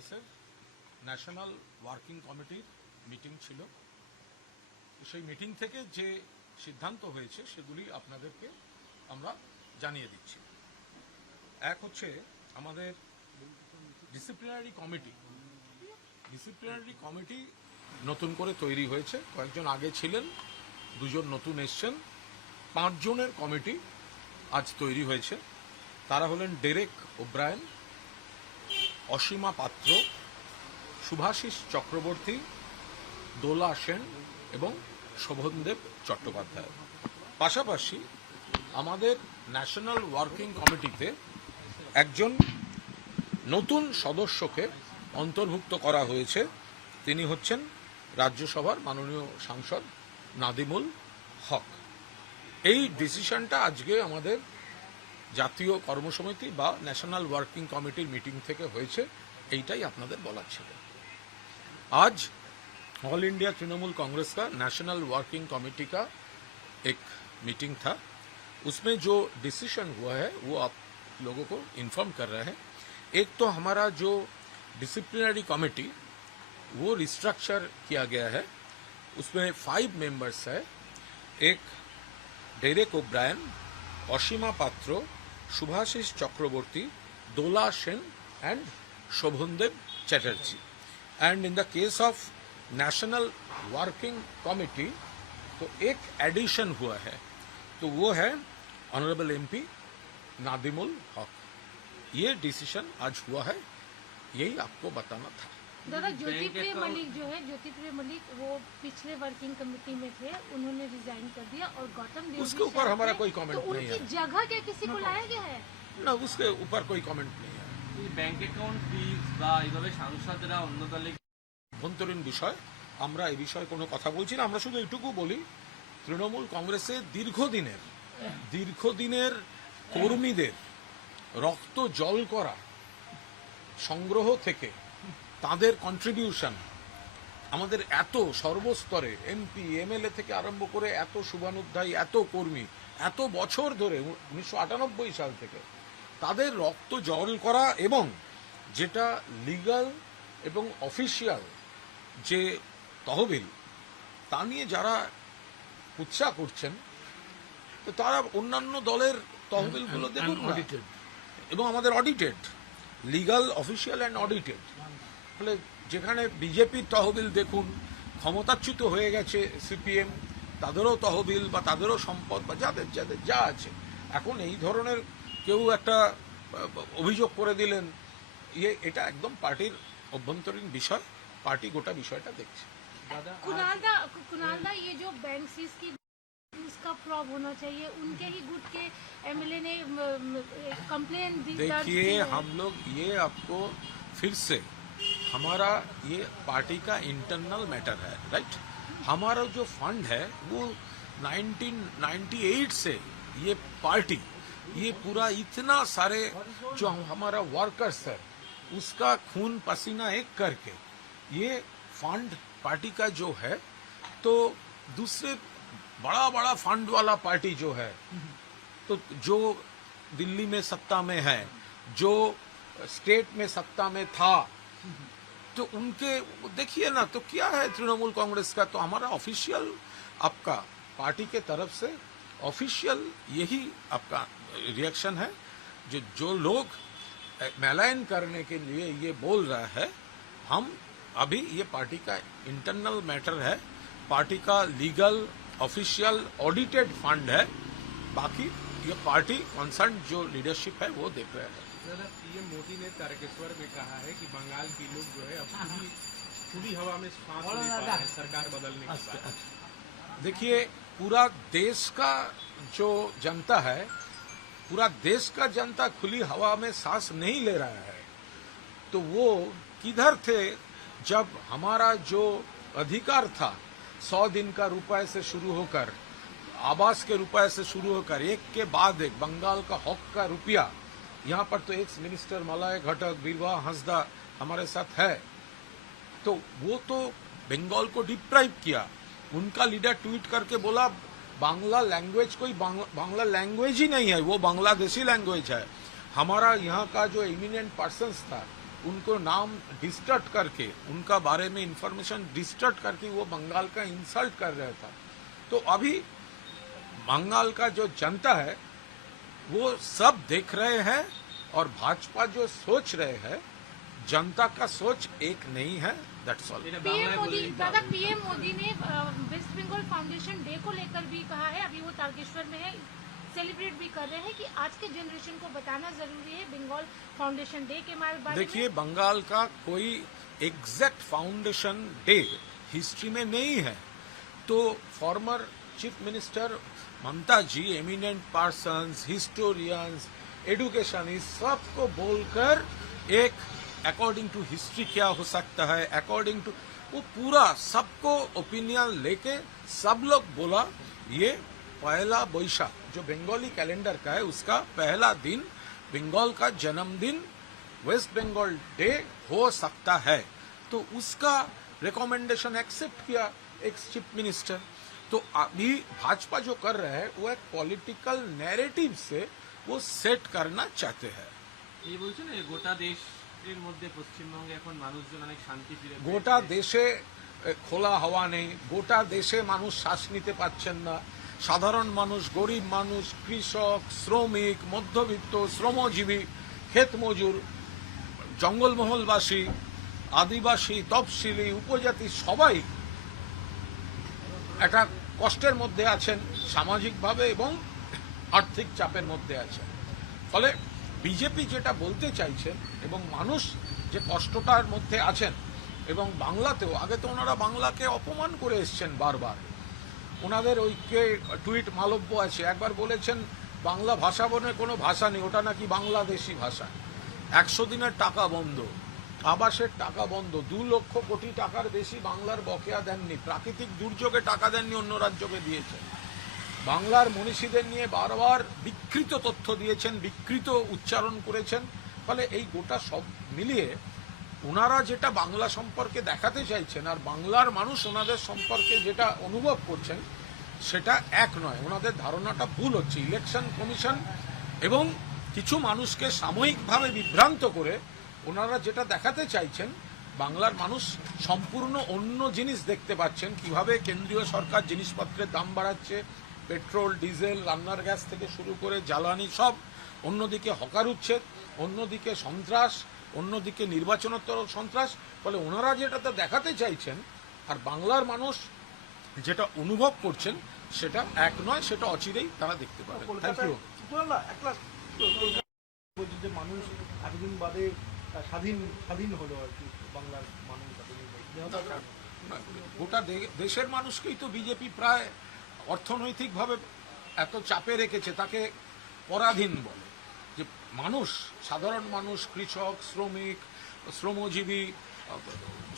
কংগ্রেসের national working কমিটির meeting ছিল। সেই মিটিং থেকে যে সিদ্ধান্ত হয়েছে সেগুলি আপনাদেরকে আমরা জানিয়ে দিচ্ছি। এক হচ্ছে আমাদের ডিসিপ্লিনারি কমিটি নতুন করে তৈরি হয়েছে। কয়েকজন আগে ছিলেন, দুজন নতুন এসছেন, 5 জনের কমিটি আজ তৈরি হয়েছে। তারা হলেন ডেরেক ওব্রায়েন, অসীমা পাত্র, শুভাশিস চক্রবর্তী, দোলা সেন এবং শোভনদেব চট্টোপাধ্যায়। পাশাপাশি আমাদের ন্যাশনাল ওয়ার্কিং কমিটিতে একজন নতুন সদস্যকে অন্তর্ভুক্ত করা হয়েছে। তিনি হচ্ছেন রাজ্যসভার মাননীয় সাংসদ নাদিমুল হক। এই ডিসিশনটা আজকে আমাদের জাতীয় কর্মসমিতি বা ন্যাশনাল ওয়ার্কিং কমিটির মিটিং থেকে হয়েছে, এইটাই আপনাদের বলার ছিল। आज ऑल इंडिया तृणमूल कांग्रेस का नेशनल वर्किंग कमेटी का एक मीटिंग था। उसमें जो डिसीजन हुआ है वो आप लोगों को इन्फॉर्म कर रहे हैं। एक तो हमारा जो डिसिप्लिनरी कमेटी वो रिस्ट्रक्चर किया गया है, उसमें 5 मेंबर्स है। एक Derek O'Brien, Asima Patra, Subhashish Chakraborty, Dola Sen and Sovandeb Chatterjee. And in the case of national working committee तो एक एडिशन हुआ है, तो वो है ऑनरेबल एमपी नादिमुल हक। ये डिसीजन आज हुआ है, यही आपको बताना था। दादा, ज्योतिप्रिय मलिक वो पिछले वर्किंग कमेटी में थे, उन्होंने रिजाइन कर दिया और गौतम देव उसके ऊपर हमारा कोई कमेंट तो नहीं है। उनकी जगह क्या किसी को लाया गया है? ना, उसके ऊपर कोई कमेंट नहीं है। ব্যাংক অ্যাকাউন্ট ফিজ বা এইভাবে সাংসদরা অন্য দলে অভ্যন্তরীণ বিষয়, আমরা এই বিষয়ে কোনো কথা বলছি না। আমরা শুধু এইটুকু বলি, তৃণমূল কংগ্রেসের দীর্ঘদিনের কর্মীদের রক্ত জল করা সংগ্রহ থেকে তাদের কন্ট্রিবিউশন, আমাদের এত সর্বস্তরে এমপি এমএলএ থেকে আরম্ভ করে এত শুভানুধ্যায়ী, এত কর্মী, এত বছর ধরে 1998 সাল থেকে তাদের রক্ত জল করা এবং যেটা লিগ্যাল এবং অফিসিয়াল যে তহবিল তা নিয়ে যারা কুৎসা করছেন, তো তারা অন্যান্য দলের তহবিলগুলো দেখুন না, এবং আমাদের audited, legal, official and audited. ফলে যেখানে বিজেপির তহবিল দেখুন, ক্ষমতাচ্যুত হয়ে গেছে সিপিএম, তাদেরও তহবিল বা তাদেরও সম্পদ বা যাদের যা আছে, এখন এই ধরনের কেউ একটা অভিযোগ করে দিলেন, এটা একদম পার্টির অভ্যন্তরীণ বিষয়। পার্টি গোটা বিষয়টা দেখছে। कुणाल दा, ये जो बैंक सीज की उसका प्रॉब होना चाहिए, उनके ही गुट के एमएलए ने कंप्लेन दी। देखिए, हम लोग ये आपको फिर से, हमारा ये पार्टी का इंटरनल मैटर है, राइट। हमारा जो फंड है वो 1998 से ये पार्टी, ये पूरा इतना सारे जो हमारा वर्कर्स है उसका खून पसीना एक करके ये फंड पार्टी का जो है, तो दूसरे बड़ा फंड वाला पार्टी जो है, तो जो दिल्ली में सत्ता में है, जो स्टेट में सत्ता में था, तो उनके देखिए ना, तो क्या है तृणमूल कांग्रेस का, तो हमारा ऑफिशियल आपका पार्टी के तरफ से ऑफिशियल यही आपका रिएक्शन है। जो लोग मैलायन करने के लिए ये बोल रहा है, हम अभी ये पार्टी का इंटरनल मैटर है, पार्टी का लीगल, ऑफिशियल, ऑडिटेड फंड है। बाकी ये पार्टी कंसर्न जो लीडरशिप है वो देख रहे हैं। पीएम मोदी ने तारकेश्वर में कहा है कि बंगाल के लोग जो है अब खुली हवा में सांस ले पा रहे हैं सरकार बदलने के बाद। देखिए, पूरा देश का जो जनता है, पूरा देश का जनता खुली हवा में सांस नहीं ले रहा है, तो वो किधर थे जब हमारा जो अधिकार था 100 दिन का रुपए से शुरू होकर, आवास के रुपए से शुरू होकर, एक के बाद एक बंगाल का हक का रुपया, यहाँ पर तो एक्स मिनिस्टर मलय घटक, बीरवा हंसदा हमारे साथ है, तो वो तो बंगाल को डिप्राइव किया। उनका लीडर ट्वीट करके बोला बांग्ला लैंग्वेज कोई बांग्ला लैंग्वेज ही नहीं है, वो बांग्लादेशी लैंग्वेज है। हमारा यहाँ का जो एमिनेंट पर्सन्स था उनको नाम डिस्टर्ट करके, उनका बारे में इंफॉर्मेशन डिस्टर्ट करके वो बंगाल का इंसल्ट कर रहा था। तो अभी बंगाल का जो जनता है वो सब देख रहे हैं, और भाजपा जो सोच रहे हैं, जनता का सोच एक नहीं है। That's all. এটা पीएम বাংলায় मोदी বলে দিতে दादा হবে। पीएम मोदी ने वेस्ट बंगाल फाउंडेशन डे को लेकर भी कहा है, अभी वो तारकेश्वर में है, सेलिब्रेट भी कर रहे हैं कि आज के जनरेशन को बताना जरूरी है बंगाल फाउंडेशन डे के बारे में। देखिए, बंगाल का कोई एग्जैक्ट फाउंडेशन डे हिस्ट्री में नहीं है, तो फॉर्मर चीफ मिनिस्टर ममता जी, एमिनेंट पर्सन्स, हिस्टोरियंस, एडुकेशनिस्ट, सबको बोलकर एक अकॉर्डिंग टू हिस्ट्री क्या हो सकता है, अकॉर्डिंग टू वो पूरा सबको ओपिनियन लेके सब लोग बोला ये पहला बैशाख जो बंगाली कैलेंडर का है उसका पहला दिन बंगाल का जन्मदिन वेस्ट बंगाल डे हो सकता है। तो उसका रिकमेंडेशन एक्सेप्ट किया एक्स चीफ मिनिस्टर। तो अभी भाजपा जो कर रहा है वो एक पॉलिटिकल नैरेटिव से वो सेट करना चाहते हैं। এই বলছেন না, গোটা দেশের মধ্যে পশ্চিমবঙ্গে এখন মানুষজন অনেক শান্তি ফিরে পেয়েছে। গোটা দেশে খোলা হাওয়া নেই, গোটা দেশে মানুষ শ্বাস নিতে পারছেন না। সাধারণ মানুষ, গরিব মানুষ, কৃষক, শ্রমিক, মধ্যবিত্ত, শ্রমজীবী, ক্ষেত মজুর, জঙ্গলমহলবাসী, আদিবাসী, তফসিলি, উপজাতি সবাই একটা কষ্টের মধ্যে আছেন সামাজিকভাবে এবং আর্থিক চাপের মধ্যে আছেন। ফলে বিজেপি যেটা বলতে চাইছেন এবং মানুষ যে কষ্টটার মধ্যে আছেন, এবং বাংলাতেও আগে তো ওনারা বাংলাকে অপমান করে এসছেন বারবার। ওনাদের ওইকে টুইট মালব্য আছে, একবার বলেছেন বাংলা ভাষা বলে কোনো ভাষা নেই, ওটা নাকি বাংলাদেশি ভাষা। 100 দিনের টাকা বন্ধ, আবাসের টাকা বন্ধ, 2 লক্ষ কোটি টাকার বেশি বাংলার বকেয়া দেননি, প্রাকৃতিক দুর্যোগে টাকা দেননি, অন্য রাজ্যকে দিয়েছেন। বাংলার মনীষীদের নিয়ে বারবার বিকৃত তথ্য দিয়েছেন, বিকৃত উচ্চারণ করেছেন। ফলে এই গোটা সব মিলিয়ে ওনারা যেটা বাংলা সম্পর্কে দেখাতে চাইছেন আর বাংলার মানুষ ওনাদের সম্পর্কে যেটা অনুভব করছেন সেটা এক নয়। ওনাদের ধারণাটা ভুল হচ্ছে। ইলেকশন কমিশন এবং কিছু মানুষকে সাময়িকভাবে বিভ্রান্ত করে ওনারা যেটা দেখাতে চাইছেন, বাংলার মানুষ সম্পূর্ণ অন্য জিনিস দেখতে পাচ্ছেন। কিভাবে কেন্দ্রীয় সরকার জিনিসপত্রের দাম বাড়াচ্ছে, পেট্রোল, ডিজেল, রান্নার গ্যাস থেকে শুরু করে জ্বালানি সব, অন্যদিকে হকার উচ্ছেদ, অন্যদিকে সন্ত্রাস, অন্যদিকে নির্বাচনোত্তর সন্ত্রাস। ফলে ওনারা যেটা দেখাতে চাইছেন আর বাংলার মানুষ যেটা অনুভব করছেন সেটা এক নয়, সেটা অচিরেই তারা দেখতে পাবে। Thank you. বলছি যে মানুষ এতদিন বাদে স্বাধীন হলো আর কি, বাংলার মানুষ এতদিন বাদে। গোটা দেশের মানুষকেই তো বিজেপি প্রায় অর্থনৈতিকভাবে এত চাপে রেখেছে, তাকে পরাধীন বলে। যে মানুষ, সাধারণ মানুষ, কৃষক, শ্রমিক, শ্রমজীবী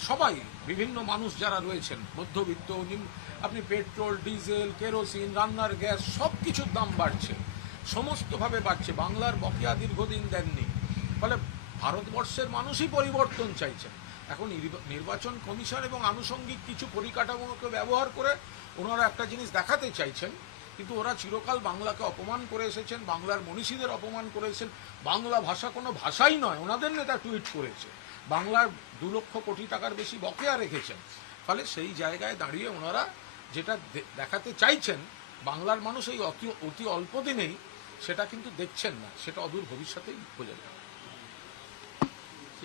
সবাই, বিভিন্ন মানুষ যারা রয়েছেন, মধ্যবিত্ত, আপনি পেট্রোল, ডিজেল, কেরোসিন, রান্নার গ্যাস সব কিছুর দাম বাড়ছে, সমস্তভাবে বাড়ছে। বাংলার বকেয়া দীর্ঘদিন দেননি। ফলে ভারতবর্ষের মানুষই পরিবর্তন চাইছেন। এখন নির্বাচন কমিশন এবং আনুষঙ্গিক কিছু পরিকাঠামোকে ব্যবহার করে ওনারা একটা জিনিস দেখাতে চাইছেন, কিন্তু ওরা চিরকাল বাংলাকে অপমান করে এসেছেন, বাংলার মনীষীদের অপমান করে এসেছেন। বাংলা ভাষা কোনো ভাষাই নয়, ওনাদের নেতা টুইট করেছে। বাংলার 2 লক্ষ কোটি টাকার বেশি বকেয়া রেখেছেন। ফলে সেই জায়গায় দাঁড়িয়ে ওনারা যেটা দেখাতে চাইছেন বাংলার মানুষ এই অতি অল্প দিনেই, সেটা কিন্তু দেখছেন না, সেটা অদূর ভবিষ্যতেই বোঝা যাবে।